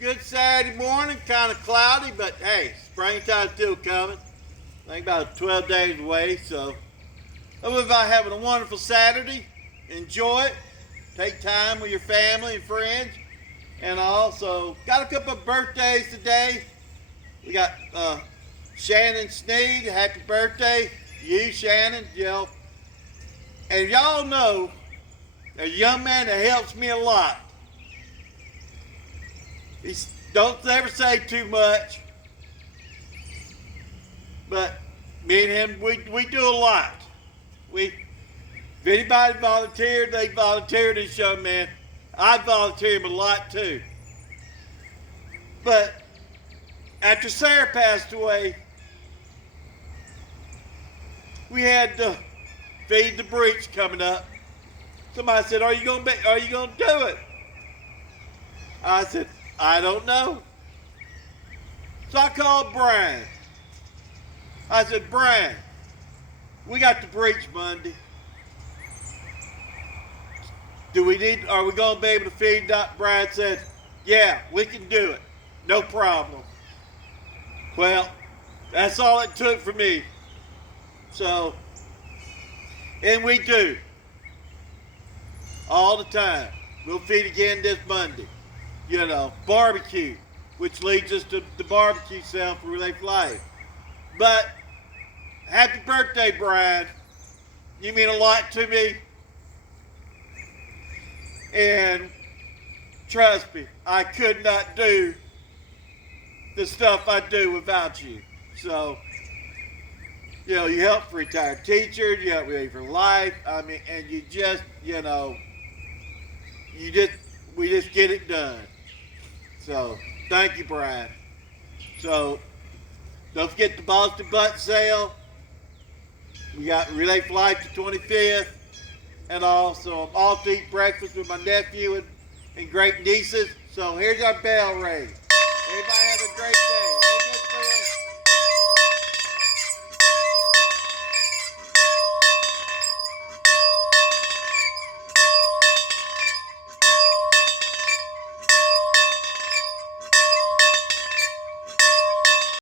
good Saturday morning, kind of cloudy, but hey, springtime's still coming. I think about 12 days away, so hope everybody having a wonderful Saturday. Enjoy it. Take time with your family and friends. And also, got a couple of birthdays today. We got Shannon Sneed, happy birthday. You, Shannon, And y'all know, a young man that helps me a lot. He don't ever say too much. But me and him, we do a lot. If anybody volunteered, they volunteered this young man. I volunteered him a lot too. But after Sarah passed away, we had the Feed the Breach coming up. Somebody said, are you gonna do it? I said, I don't know. So I called Brayn. I said, Brayn, we got the breach Monday. Are we gonna be able to feed that? Brayn said, yeah, we can do it. No problem. Well, that's all it took for me. So, and we do. All the time. We'll feed again this Monday. Barbecue, which leads us to the barbecue sale for Relief Life. But, happy birthday, Brayn. You mean a lot to me. And trust me, I could not do the stuff I do without you. So, you help for retired teachers, you help Relief for Life. And you just, we just get it done. So, thank you, Brayn. So, don't forget the Boston Butt Sale. We got Relief for Life the 25th. And also, I'm off to eat breakfast with my nephew and great nieces. So, here's our bell ring. Everybody have a great day.